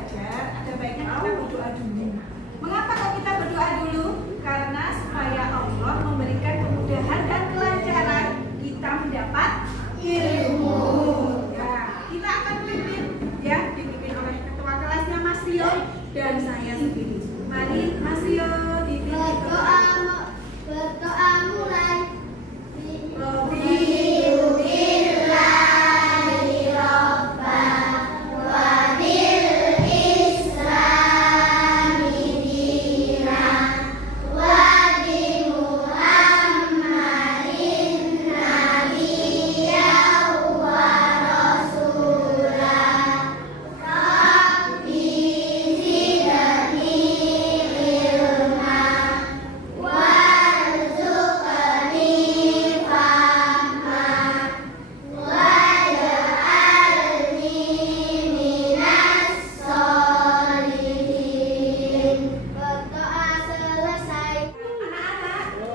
belajar, ada baiknya kita berdoa dulu. Mengapa kok kita berdoa dulu? Karena supaya Allah memberikan kemudahan dan kelancaran kita mendapat ilmu. Ya, kita akan pimpin, ya, dipimpin oleh ketua kelasnya Mas Rio dan saya sendiri. Mari Mas Rio dipimpin berdoa mulai.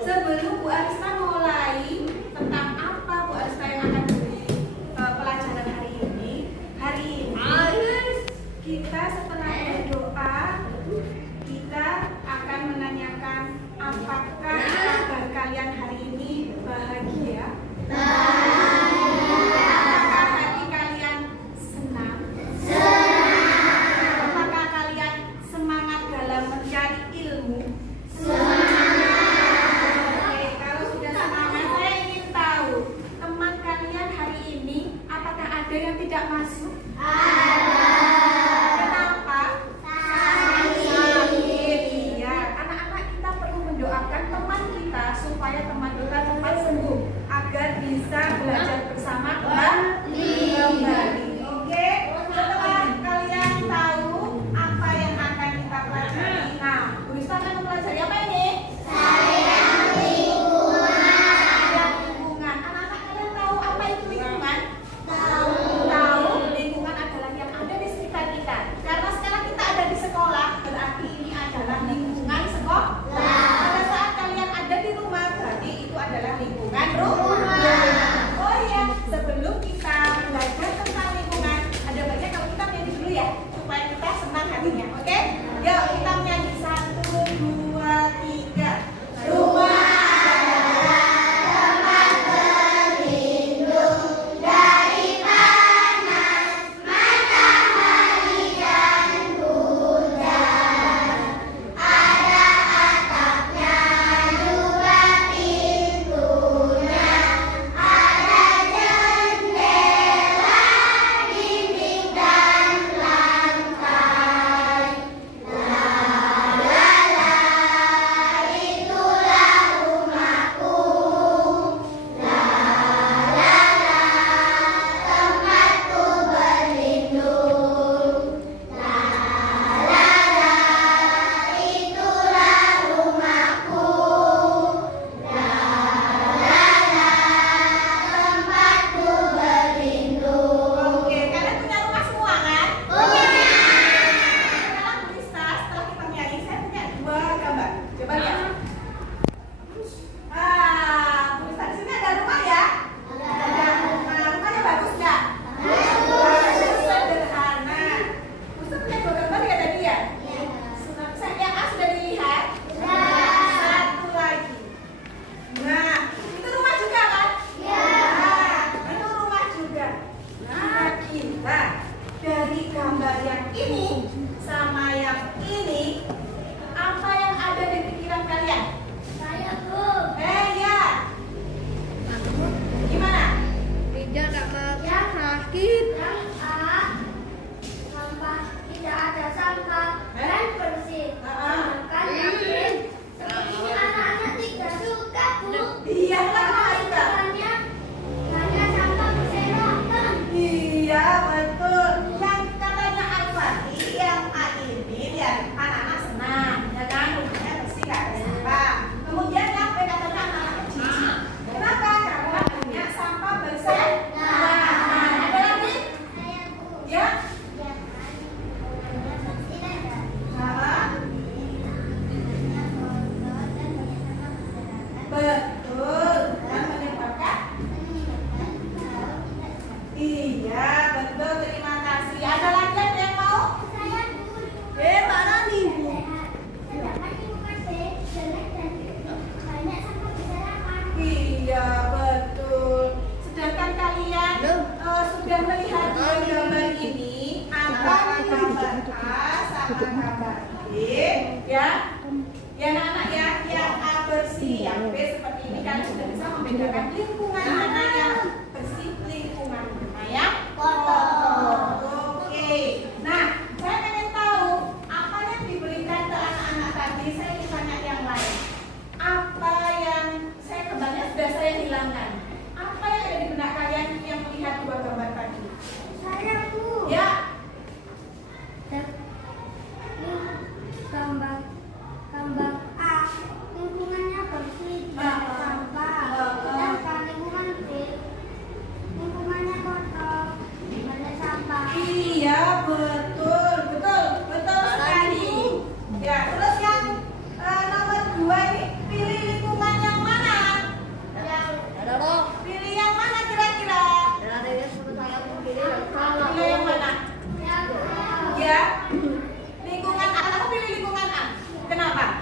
Sebelum Bu Arista mulai tentang apa Bu Arista yang akan beri pelajaran hari ini kita setelah berdoa kita akan menanyakan apakah kabar kalian hari ini bahagia? Apakah hati kalian senang? Apakah kalian semangat dalam mencari ilmu? Ada yang tidak masuk? Ada. Kenapa? Sakit. Iya. Anak-anak kita perlu mendoakan teman kita supaya teman kita cepat sembuh agar bisa belajar bersama kembali. Oke? Setelah kalian tahu apa yang akan kita pelajari, nah, Bu Rista akan mempelajari apa ini? Sayang lingkungan. Anak-anak kalian tahu apa itu lingkungan? Tahu lingkungan adalah yang ada di sekitar kita. Karena sekarang kita ada di sekolah, berarti ini adalah lingkungan sekolah. Pada saat kalian ada di rumah, berarti itu adalah lingkungan rumah. Oh iya, sebelum kita belajar tentang lingkungan, ada baiknya kalau kita menyanyi dulu ya, supaya kita senang hatinya. Oke? Yuk kita menyanyi 1, 2, 3. Rumah. Iya betul. Yang katanya Al-Fatih, yang gambar B ya. Ya anak-anak ya, yang A bersih, yang B seperti ini kan sudah bisa membedakan lingkungan mana yang bersih, lingkungan mana yang kotor. Oke. Nah, saya pengen tahu apa yang diberikan ke anak-anak tadi. Saya ingin tanya yang lain. Apa yang saya kembangnya sudah saya hilangkan? Apa yang ada di benak kalian yang melihat dua gambar tadi? Saya Bu. Ya. Gambar A lingkungannya bersih tidak ada sampah. Sedangkan lingkungan B lingkungannya kotor ada sampah. Iya, betul sekali. Ya, terus yang nomor 2 ini pilih lingkungan yang mana? Pilih yang mana kira-kira? Pilih yang mana? Ya. Lingkungan A, aku pilih lingkungan A. Kenapa?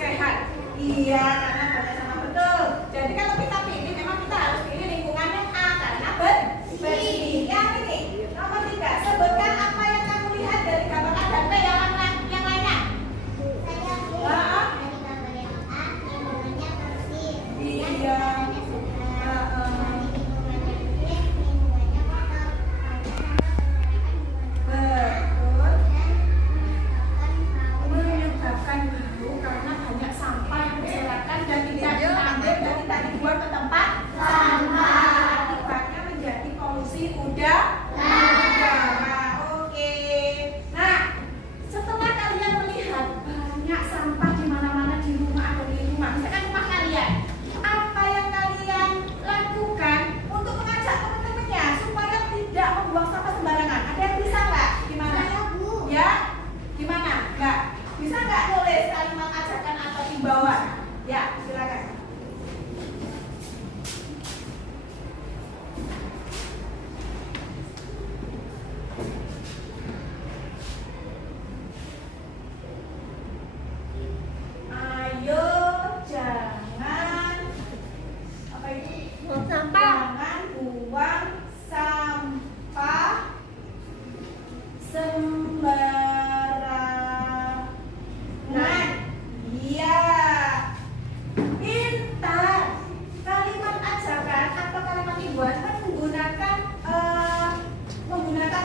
Sehat. Iya, karena pada sama betul. Jadi kalau kita pilih, memang kita harus pilih lingkungan yang A karena bersih. Yang ini nomor 3. Sebutkan apa yang kamu lihat dari gambar A dan B yang lainnya. Saya Bu. Ah. Dari gambar yang A lingkungannya bersih. Iya. Lingkungannya kotor. Betul. Menyebabkan bau karena banyak sampah yang berserakan dan tidak diambil dan tidak dibuang ke tempat sampah. Akibatnya menjadi polusi udara. Oke. Nah, setelah kalian melihat banyak sampah di mana-mana di rumah atau di rumah, misalkan rumah kalian, apa yang kalian lakukan untuk mengajak teman-temannya supaya tidak membuang sampah sembarangan? Ada yang bisa nggak? Gimana? Ya, gimana? Nggak? Bisa nggak nulis kalimat ajakan atau himbauan? Ya, silakan. Ayo, jangan apa itu? Jangan buang sampah sembarangan. Iya. Pintar. Kalimat ajakan atau kalimat himbauan kan menggunakan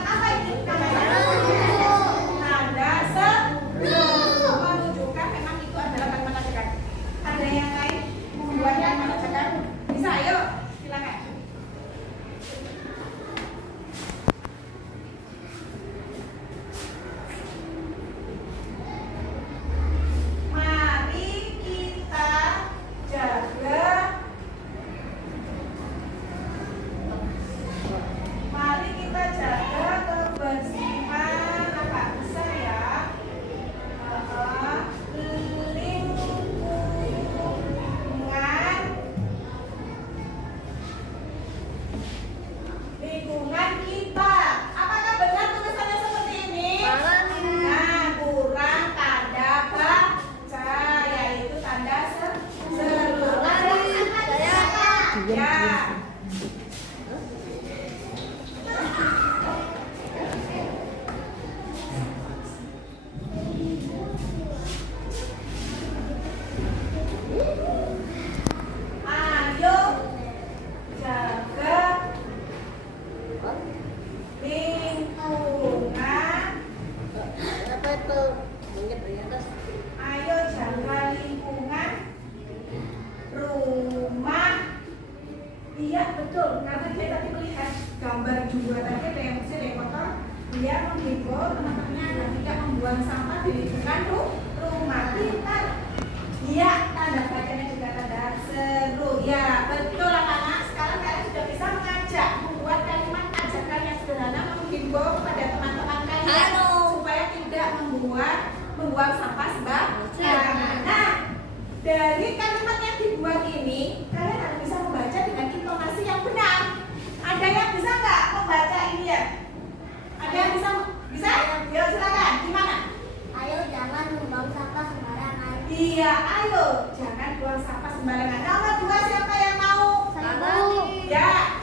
apa ini? Tanda seru. Menunjukkan memang itu adalah kalimat ajakan. Ada yang lain membuat kalimat ajakan? Bisa, ayo, silakan. Mari kita jaga. Mari kita jaga kebersihan. Apa bisa ya? Lingkungan kita. Apakah benar tulisannya seperti ini? Nah, kurang tanda baca, yaitu tanda seru. Ya. Ayo jaga lingkungan. Ayo jaga lingkungan rumah. Iya betul, karena dia tadi melihat gambar dua tadi ada yang bersih, ada yang kotor. Dia menghimbau teman-temannya agar tidak membuang sampah di lingkungan rumah. Pintar. Iya, tanda bacanya juga tanda seru. Ya betul anak-anak. Sekarang kalian sudah bisa mengajak, membuat kalimat ajakan yang sederhana, menghimbau kepada teman-teman kalian supaya tidak membuang sampah sembarangan. Nah, dari kalimat yang dibuat ini, kalian harus bisa membaca dengan intonasi yang benar. Ada yang bisa nggak membaca ini ya? Ada yang bisa? Bisa? Ya silakan. Gimana? Ayo jangan membuang sampah sembarangan. Iya, ayo jangan buang sampah sembarangan. Nomor 2 siapa yang mau? Saya Bu. Ya.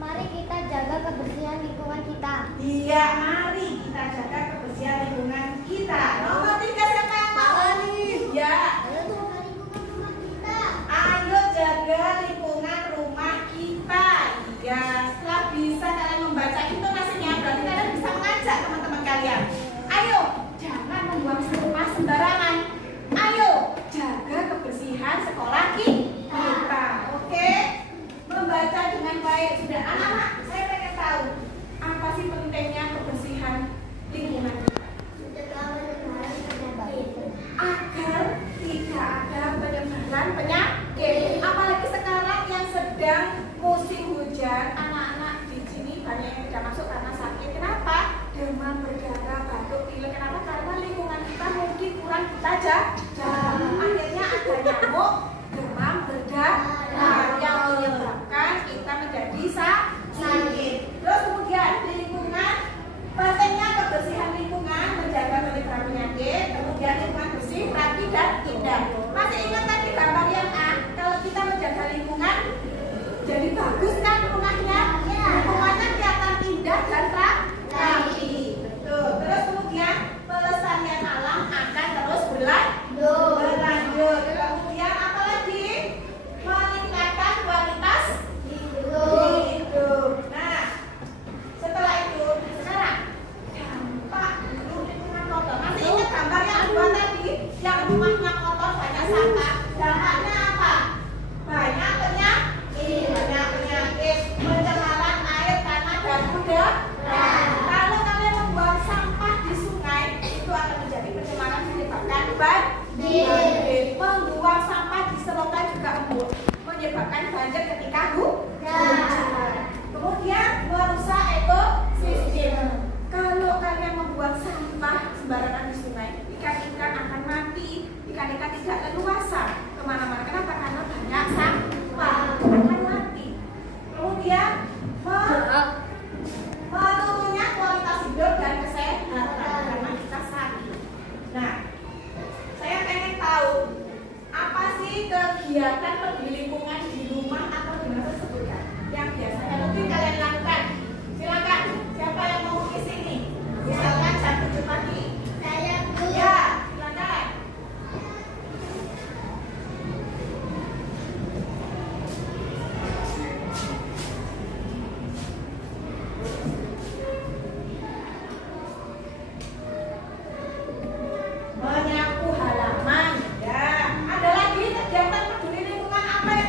Mari kita jaga kebersihan lingkungan kita. Iya, mari kita jaga kebersihan lingkungan kita. Nomor 3 siapa yang mau? Ya. Ayo jaga lingkungan rumah kita. Ayo jaga lingkungan rumah kita. Iya, setelah bisa kalian membaca intonasinya, berarti kalian bisa mengajak teman-teman kalian. Ayo, jangan membuang sampah sembarangan. Ayo, jaga kebersihan sekolah kita. Oke? Membaca dengan baik. Sudah, anak-anak, saya pengen tahu apa sih pentingnya kebersihan lingkungan agar tidak ada penyebaran penyakit. Apalagi sekarang yang sedang musim hujan, anak-anak di sini banyak yang tidak masuk karena sakit. Kenapa? Demam berdarah, batuk, pilek. Kenapa? Karena lingkungan kita mungkin kurang kita jaga. Akhirnya ada nyamuk, demam berdarah yang menyebabkan kita menjadi sakit. Terus kemudian di lingkungan, pentingnya kebersihan lingkungan, menjaga penyebaran penyakit. Kemudian lingkungan bersih, rapi dan indah. Masih ingat tadi gambar yang A? Kalau kita menjaga lingkungan, jadi bagus kan rumahnya? Lingkungannya kelihatan indah dan rapi. Betul. Terus kemudian pelestarian alam akan terus berlanjut. Kemudian apa lagi? Meningkatkan kualitas hidup. Nah, setelah itu sekarang dampak lingkungan kotor. Masih ingat gambar yang 2 tadi? Yang rumahnya kotor, banyak sampah. Dampaknya apa? Banyak penyakit, pencemaran air, tanah dan udara. Kalau kalian membuang sampah di sungai, itu akan menjadi pencemaran menyebabkan banjir. Membuang sampah di selokan juga menyebabkan banjir ketika hujan. Kemudian merusak ekosistem. Kalau kalian membuang sampah sembarangan di sungai, ikan-ikan akan mati, ikan-ikan tidak leluasa kemana-mana. Kenapa? Karena banyak sampah, akan mati. Kemudian menurunnya kualitas hidup dan kesehatan karena kita sakit. Nah, saya pengen tahu apa sih kegiatan peduli lingkungan di rumah atau di mana sebutkan yang biasanya mungkin kalian lakukan. Silakan, siapa yang mau di sini? Misalkan jam 7 pagi. Saya Bu. Ya, silakan. Menyapu halaman. Ya, ada lagi kegiatan peduli lingkungan apa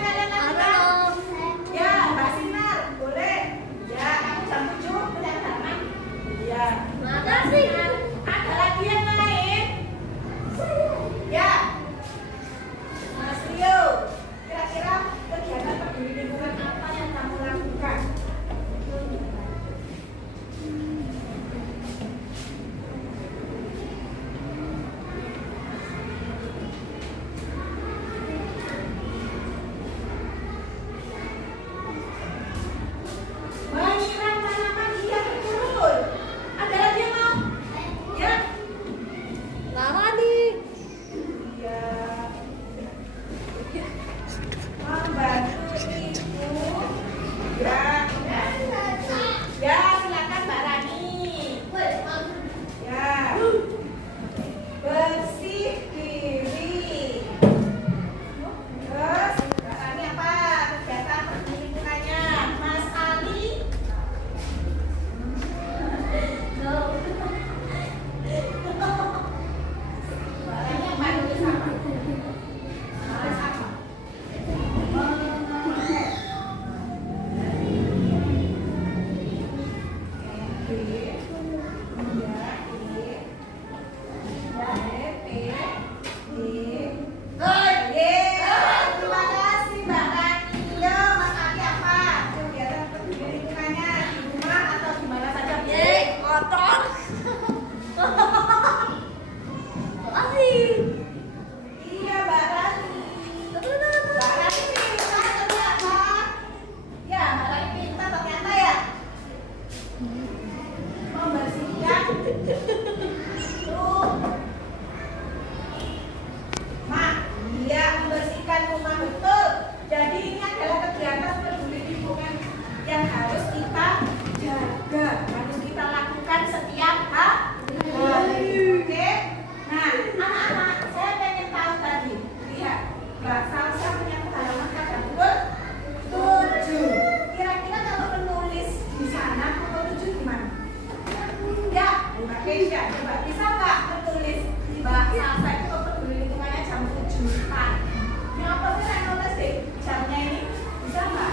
Mbak Salsa menyapu halaman kata betul 7. Kira-kira kalau menulis di sana pukul 7 gimana? Ya, Mbak Keisha, coba bisa nggak menulis Mbak Salsa itu peduli lingkungannya jam 7 pagi? Ini apa sih saya nulis deh jamnya ini? Bisa nggak?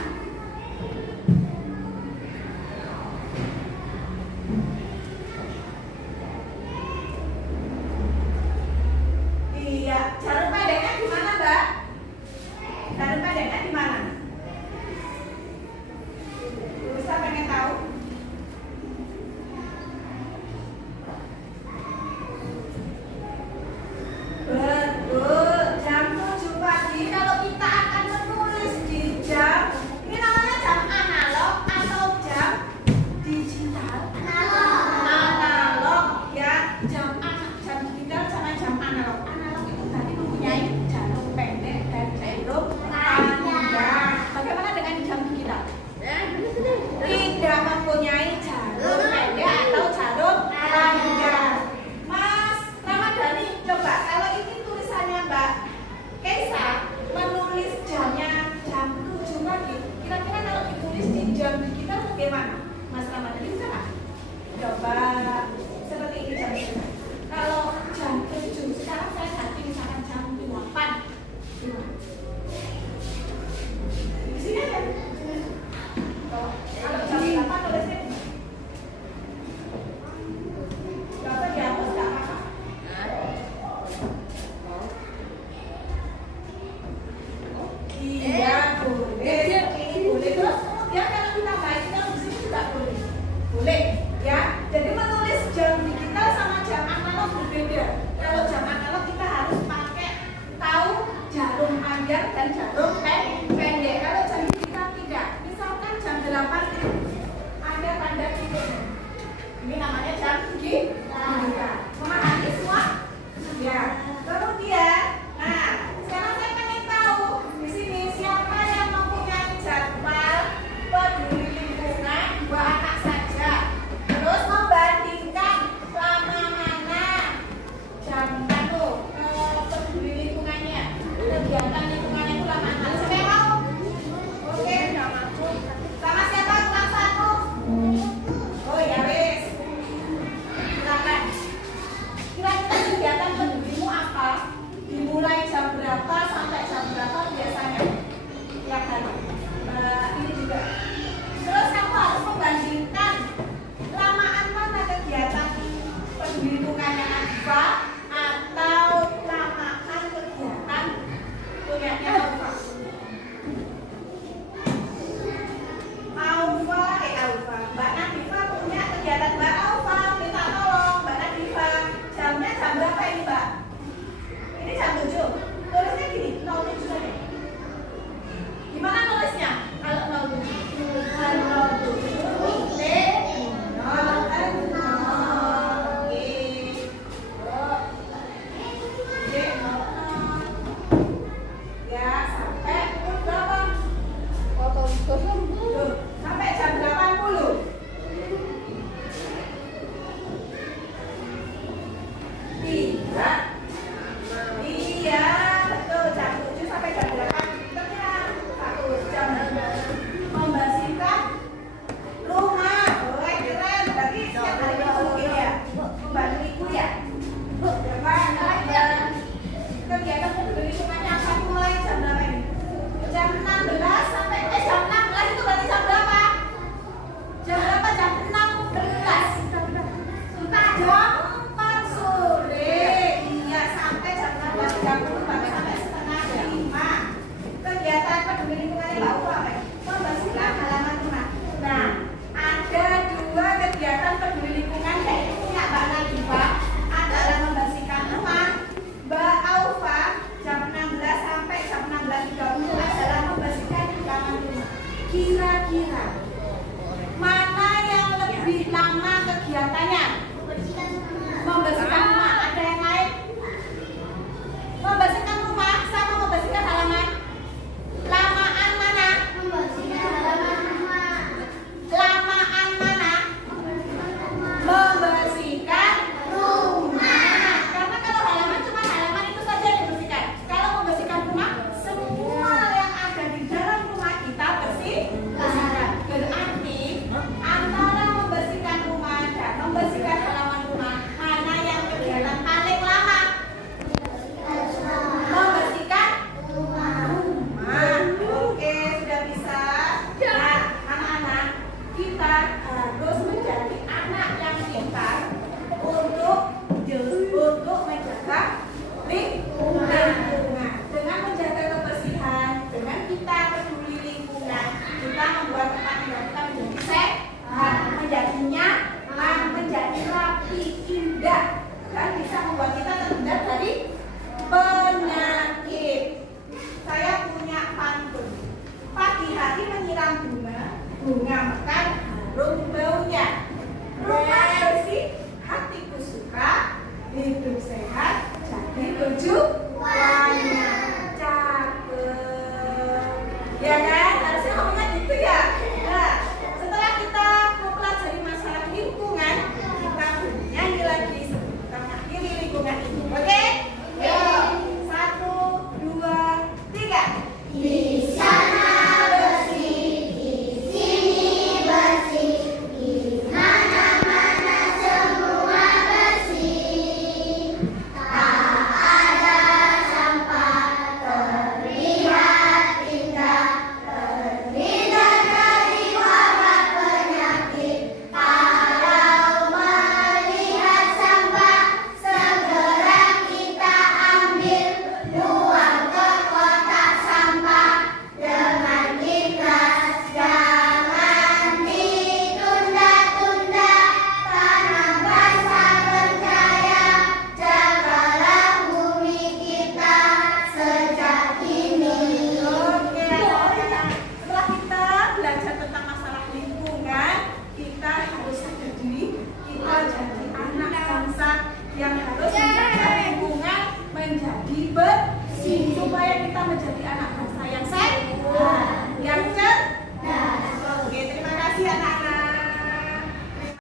Iya, jarum pendeknya di mana, Mbak? Jarum pendeknya di mana? Bisa pengen tahu? Betul, jam 7 pagi. Kalau kita akan menulis di jam, ini namanya jam analog atau jam digital? Analog, ya. Jam digital sama jam analog. Analog itu tadi mempunyai jarum pendek dan jarum panjang. Bagaimana dengan jam digital? Tidak mempunyai jarum pendek atau jarum panjang. Mas Ramadhani, coba kalau ini tulisannya Mbak Keisa menulis jamnya jam 7 pagi. Kira-kira kalau ditulis di jam digital bagaimana? Mas Ramadhani bisa nggak? Coba seperti ini jam digital. Kalau jam 7, sekarang saya ganti misalkan jam 8. Di sini ada. Kalau jam 8 tulisnya nggak usah dihapus, nggak apa-apa. Iya, boleh. Ini boleh. Terus kemudian kalau kita baik, kita di sini juga boleh. Boleh, ya. Jadi menulis jam digital sama jam analog berbeda. Kalau jam analog kita harus pakai tahu jarum panjang dan jarum pendek. Kalau jam digital tidak. Misalkan jam 8 ada tanda titik. Ini namanya jam digital. Memahami semua? Ya. Kemudian, nah, sekarang saya pengen tahu di sini siapa yang mempunyai jadwal peduli lingkungan 2 anak saja. Terus membandingkan lama mana jam peduli lingkungannya, kegiatan lingkungannya itu lama mana. Siapa yang mau? Oke, nggak masuk. Sama siapa kelas 1? Oh ya wes. Silakan. Kira-kira kegiatan pedulimu apa? Dimulai jam berapa sampai jam berapa biasanya? Tiap hari. Ini juga. Terus kamu harus membandingkan lamaan mana kegiatan peduli lingkungannya Nadifa atau lamaan kegiatan punyanya Aufa. Aufa. Mbak Nadifa punya kegiatan Mbak Aufa. Minta tolong Mbak Nadifa. Jamnya jam berapa ini, Mbak? Ini jam 7. Tulisnya gini, 07 aja. Gimana nulisnya? Kalau 07. Kalau 07 titik 00. Ya, sampai pukul berapa? Tuh, sampai jam 80. Tidak. Iya, betul. Jam 7 sampai jam 8. Ternyata 1 jam. Membersihkan rumah. Boleh, keren. Berarti setiap hari itu mungkin ya. Membantu ibu ya. Berapa? Kegiatan peduli lingkungannya akan mulai jam berapa ini? Jam 16 sampai jam 16 itu berarti jam berapa? Jam berapa? Jam 16. Jam 4 sore. Iya, sampai jam 16.30 sampai setengah 5. Kegiatan peduli lingkungannya Mbak Uwa apa? Membersihkan halaman rumah. Nah, ada 2 kegiatan peduli lingkungan yaitu punya Mbak Nadifa adalah membersihkan rumah. Mbak Aufa jam 16 sampai jam 16.30 adalah membersihkan halaman rumah. Kira-kira mana yang lebih lama kegiatannya? Membersihkan rumah. Ada yang lain? Membersihkan menyiram bunga mekar harum baunya. Bersih, hatiku suka, hidup sehat, jadi tujuannya. Cakep. Ya kan? Harusnya ngomongnya gitu ya. Nah, setelah kita mempelajari masalah lingkungan, kita nyanyi lagi sebelum kita mengakhiri lingkungan ini. Oke? Yuk. 1, 2, 3. Di sana bersih, di sini bersih, di mana-mana semua bersih. Tak ada sampah, terlihat indah, terhindar dari wabah penyakit. Kalau melihat sampah, segera kita ambil, buang ke kotak sampah dengan ikhlas. Jangan ditunda-tunda, tanamkan berjaya, jagalah bumi kita sejak ini. Oke. Setelah kita belajar tentang masalah lingkungan, kita harus sadar diri, kita jadi anak bangsa yang harus menjaga lingkungan menjadi bersih. Supaya kita menjadi anak